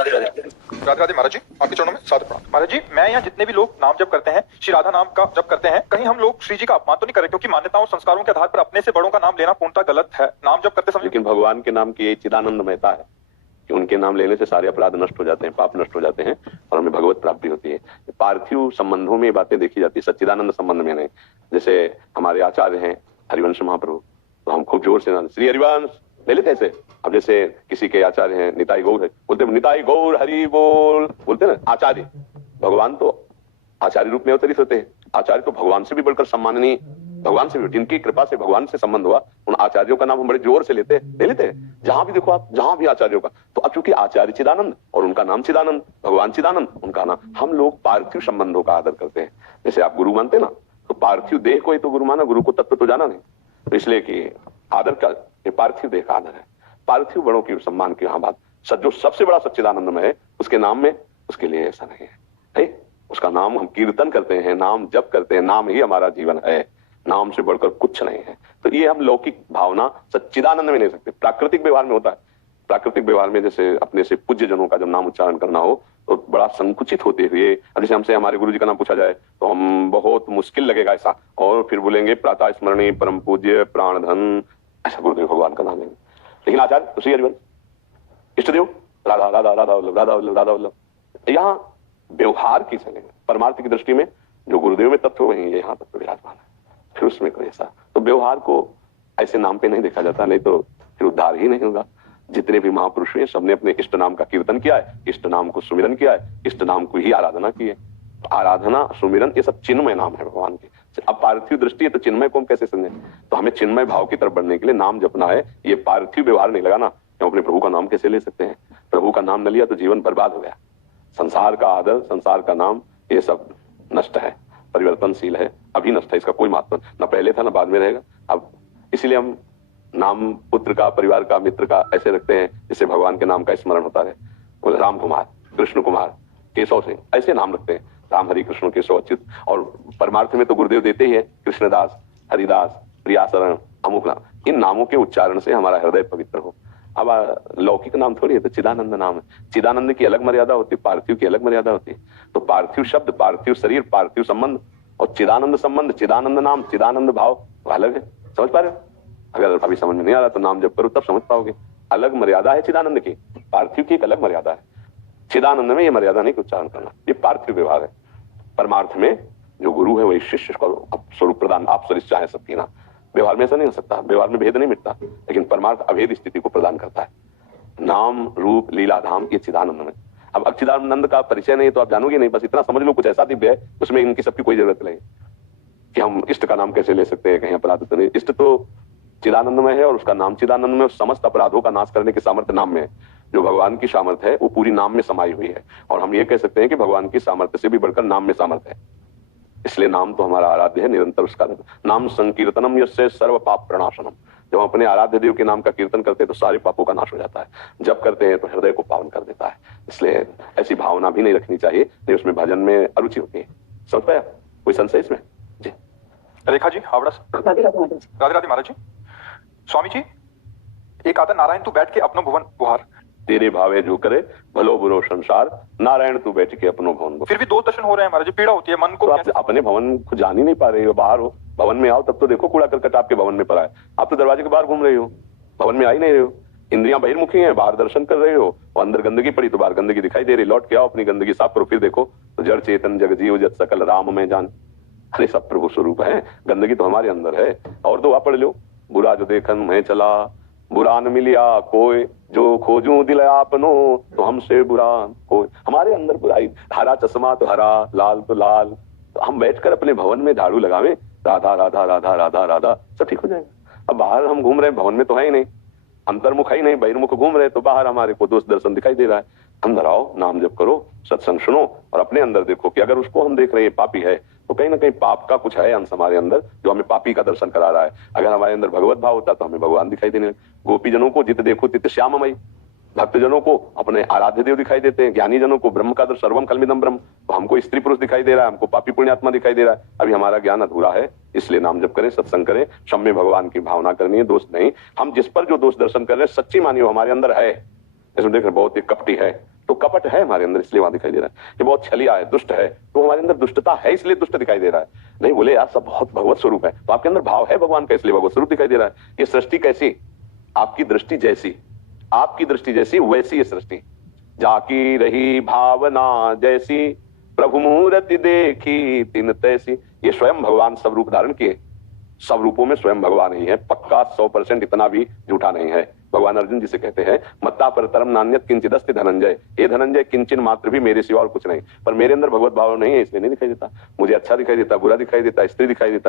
राधे राधे। राधे राधे महाराज जी, आपके चरणों में सादर प्रणाम। महाराज जी, मैं यहाँ जितने भी लोग नाम जप करते हैं, श्री राधा नाम का जप करते हैं, कहीं हम लोग श्री जी का अपमान तो नहीं कर रहे? क्योंकि मान्यताओं संस्कारों के आधार पर अपने से बड़ों का नाम लेना पूर्णतः गलत है नाम जप करते समय। लेकिन भगवान के नाम की ये चिदानंदमयता है कि उनके नाम लेने से सारे अपराध नष्ट हो जाते हैं, पाप नष्ट हो जाते हैं और हमें भगवत प्राप्ति होती है। पार्थिव संबंधों में बातें देखी जाती है, सच्चिदानंद संबंध में नहीं। जैसे हमारे आचार्य हैं हरिवंश महाप्रभु, तो हम खूब जोर से श्री हरिवंश ले लेते ऐसे। अब जैसे किसी के आचार्य हैं निताई गौर है, बोलते निताई गौर हरि बोल, बोलते ना आचार्य। भगवान तो आचार्य रूप में अवतरित होते हैं। आचार्य तो भगवान से भी बढ़कर सम्माननीय, भगवान से भी, जिनकी कृपा से भगवान से संबंध हुआ, उन आचार्यों का नाम हम बड़े जोर से ले लेते हैं। जहां भी देखो आप, जहां भी आचार्यों का, तो अब चूंकि आचार्य चिदानंद और उनका नाम चिदानंद, भगवान चिदानंद उनका नाम, हम लोग पार्थिव संबंधों का आदर करते हैं। जैसे आप गुरु मानते ना, तो पार्थिव देह को ही तो गुरु माना, गुरु को तत्व तो जाना नहीं। तो इसलिए कि आदर का ये पार्थिव देह का आदर है, पार्थिव बड़ों की सम्मान की यहाँ बात। जो सबसे बड़ा सच्चिदानंदमय है, उसके नाम में उसके लिए ऐसा नहीं है। उसका नाम हम कीर्तन करते हैं, नाम जप करते हैं, नाम ही हमारा जीवन है, नाम से बढ़कर कुछ नहीं है। तो ये हम लौकिक भावना सच्चिदानंद में ले सकते। प्राकृतिक व्यवहार में होता है, प्राकृतिक व्यवहार में जैसे अपने से पूज्य जनों का जब नाम उच्चारण करना हो तो बड़ा संकुचित होते हुए, अब जैसे हमसे हमारे गुरु जी का नाम पूछा जाए तो हम बहुत मुश्किल लगेगा ऐसा, और फिर बोलेंगे प्रातः स्मरणीय परम पूज्य प्राणधन, ऐसा गुरुदेव भगवान का नाम लेंगे। लेकिन आचार्य श्री हरिवंश, इष्टदेव राधा राधा राधा वल्लभ राधा वल्लभ राधा वल्लभ, यहाँ व्यवहार की चलेंगे। परमार्थ की दृष्टि में जो गुरुदेव में तत्व वही यहाँ तत्व विराजमान है, फिर उसमें कोई ऐसा तो व्यवहार को ऐसे नाम पे नहीं देखा जाता, नहीं तो फिर उद्धार ही नहीं होगा। जितने भी महापुरुष हैं सबने अपने इष्ट नाम का कीर्तन किया है, इष्ट नाम को सुमिरन किया है, इष्ट नाम को ही आराधना की है। तो आराधना सुमिरन ये सब चिन्मय नाम है भगवान के। अब पार्थिव दृष्टि है तो चिन्मय को हम कैसे समझें? तो हमें चिन्मय भाव की तरफ बढ़ने के लिए नाम जपना है, ये पार्थिव व्यवहार नहीं लगाना। हम अपने प्रभु का नाम कैसे ले सकते हैं? प्रभु का नाम न लिया तो जीवन बर्बाद हो गया। संसार का आदर, संसार का नाम, ये सब नष्ट है, परिवर्तनशील है, अभी नष्ट है, इसका कोई महत्व न पहले था न बाद में रहेगा। अब इसलिए हम नाम पुत्र का, परिवार का, मित्र का ऐसे रखते हैं जिससे भगवान के नाम का स्मरण होता रहे। राम कुमार, कृष्ण कुमार, केशव सिंह, ऐसे नाम रखते हैं, राम हरि कृष्ण केशव अच्युत। और परमार्थ में तो गुरुदेव देते ही है, कृष्णदास, हरिदास, प्रियाशरण, अमुक नाम। इन नामों के उच्चारण से हमारा हृदय पवित्र हो। अब लौकिक नाम थोड़ी है, तो चिदानंद नाम है। चिदानंद की अलग मर्यादा होती है, पार्थिव की अलग मर्यादा होती है। तो पार्थिव शब्द, पार्थिव शरीर, पार्थिव संबंध और चिदानंद संबंध, चिदानंद नाम, चिदानंद भाव अलग है। समझ पा रहे हो? अगर अभी समझ में नहीं आ रहा तो नाम जब करो तब समझ पाओगे। अलग मर्यादा है चिदानंद की, पार्थिव की एक अलग मर्यादा है। चिदानंद में ये मर्यादा नहीं कि उच्चारण करना, ये पार्थिव व्यवहार है। परमार्थ में जो गुरु है वही शिष्य को स्वरूप प्रदान, आप सरिष्ठ चाहे सबकी ना। व्यवहार में ऐसा नहीं हो सकता, व्यवहार में भेद नहीं मिटता, लेकिन परमार्थ अभेद स्थिति को प्रदान करता है। नाम रूप लीला धाम ये चिदानंद में। अब चिदानंद का परिचय नहीं तो आप जानोगे नहीं, बस इतना समझ लो कुछ ऐसा दिव्य है उसमें इनकी सबकी कोई जरूरत नहीं कि हम इष्ट का नाम कैसे ले सकते हैं, कहीं अपराध तो नहीं। इष्ट तो चिदानंद में है और उसका नाम चिदानंद में, समस्त अपराधों का नाश करने की सामर्थ्य नाम में है। जो भगवान की सामर्थ्य है वो पूरी नाम में समाई हुई है, और हम ये कह सकते हैं कि भगवान की सामर्थ्य से भी बढ़कर नाम में सामर्थ्य है। इसलिए नाम तो हमारा आराध्य है, निरंतर उसका नाम संकीर्तनम यस्य सर्व पाप प्रणाशनम। जब हम अपने आराध्य देव के नाम का कीर्तन करते हैं तो सारे पापों का नाश हो जाता है। जब करते हैं तो हृदय को पावन कर देता है। इसलिए ऐसी भावना भी नहीं रखनी चाहिए, नहीं उसमें भजन में अरुचि होती है। समझ पाया? कोई संशय इसमें? जी रेखा जी, हावड़ा से। राधे राधे महाराज जी। स्वामी जी, एक आता नारायण तू बैठ के अपनो भुवन बुहार, तेरे भावे जो करे भलो बुरो संसार, नारायण तू बैठ के अपनो भवन। फिर भी दो दर्शन हो रहे हैं महाराज जी, पीड़ा होती है मन को। तो आप अपने भवन को जान ही नहीं पा रहे हो, बाहर हो। भवन में आओ तब तो देखो कूड़ा करकट आपके भवन में पड़ा है, आप तो दरवाजे के बाहर घूम रहे हो, भवन में आ ही नहीं रहे हो। इंद्रियां बहिर्मुखी हैं, बाहर दर्शन कर रहे हो, और अंदर गंदगी पड़ी तो बाहर गंदगी दिखाई दे रही। लौट के आओ, अपनी गंदगी साफ करो, फिर देखो तो जड़ चेतन जग जीव जत सकल राम में जान। अरे सब प्रभु स्वरूप है, गंदगी तो हमारे अंदर है। और दुआ पढ़ लो, बुरा जो देखन मैं चला, बुरा न मिलिया कोई, जो खोजूं दिल आपनो तो हमसे बुरा कोई। हमारे अंदर बुराई, हरा चश्मा तो हरा, लाल तो लाल। तो हम बैठकर अपने भवन में झाड़ू लगावे, राधा राधा राधा राधा राधा, सब ठीक हो जाएगा। अब बाहर हम घूम रहे हैं, भवन में तो है ही नहीं, अंतर्मुख ही नहीं, बहिर्मुख घूम रहे, तो बाहर हमारे को दोष दर्शन दिखाई दे रहा है। अंदर आओ, नाम जप करो, सत्संग सुनो, और अपने अंदर देखो कि अगर उसको हम देख रहे हैं पापी है तो कहीं ना कहीं पाप का कुछ है अंश हमारे अंदर जो हमें पापी का दर्शन करा रहा है। अगर हमारे अंदर भगवत भाव होता तो हमें भगवान दिखाई देने। गोपी जनों को जित देखो तित श्याममयी, भक्त जनों को अपने आराध्य देव दिखाई देते हैं, ज्ञानी जनों को ब्रह्म का दर्शन, सर्वम कल्मिदम ब्रह्म। तो हमको स्त्री पुरुष दिखाई दे रहा है, हमको पापी पुण्यात्मा दिखाई दे रहा है। अभी हमारा ज्ञान अधूरा है, इसलिए नाम जप करें, सत्संग करें, क्षम्य भगवान की भावना करनी है, दोष नहीं। हम जिस पर जो दोष दर्शन कर रहे हैं सच्ची मानियो हमारे अंदर है। इसमें देख रहे बहुत ही कपटी है, तो कपट है हमारे अंदर इसलिए वहां दिखाई दे रहा है। ये बहुत छलिया है, दुष्ट है, तो हमारे अंदर दुष्टता है इसलिए दुष्ट दिखाई दे रहा है। नहीं बोले यार सब बहुत भगवत स्वरूप है, तो आपके अंदर भाव है भगवान का इसलिए भगवत स्वरूप दिखाई दे रहा है। ये सृष्टि कैसी? आपकी दृष्टि जैसी, आपकी दृष्टि जैसी वैसी ये सृष्टि। जाकी रही भावना जैसी, प्रभु मूर्ति देखी तिन तैसी। ये स्वयं भगवान सब रूप धारण किए, सब रूपों में स्वयं भगवान ही है, पक्का 100% इतना भी झूठा नहीं है। भगवान अर्जुन जी से कहते हैं मत्ता परतरम नान्यत किंचिदस्ति धनंजय, हे धनंजय किंचन मात्र भी मेरे सिवा और कुछ नहीं। पर मेरे अंदर भगवत भाव नहीं है इसलिए नहीं दिखाई देता। मुझे अच्छा दिखाई देता, बुरा दिखाई देता, स्त्री दिखाई देता,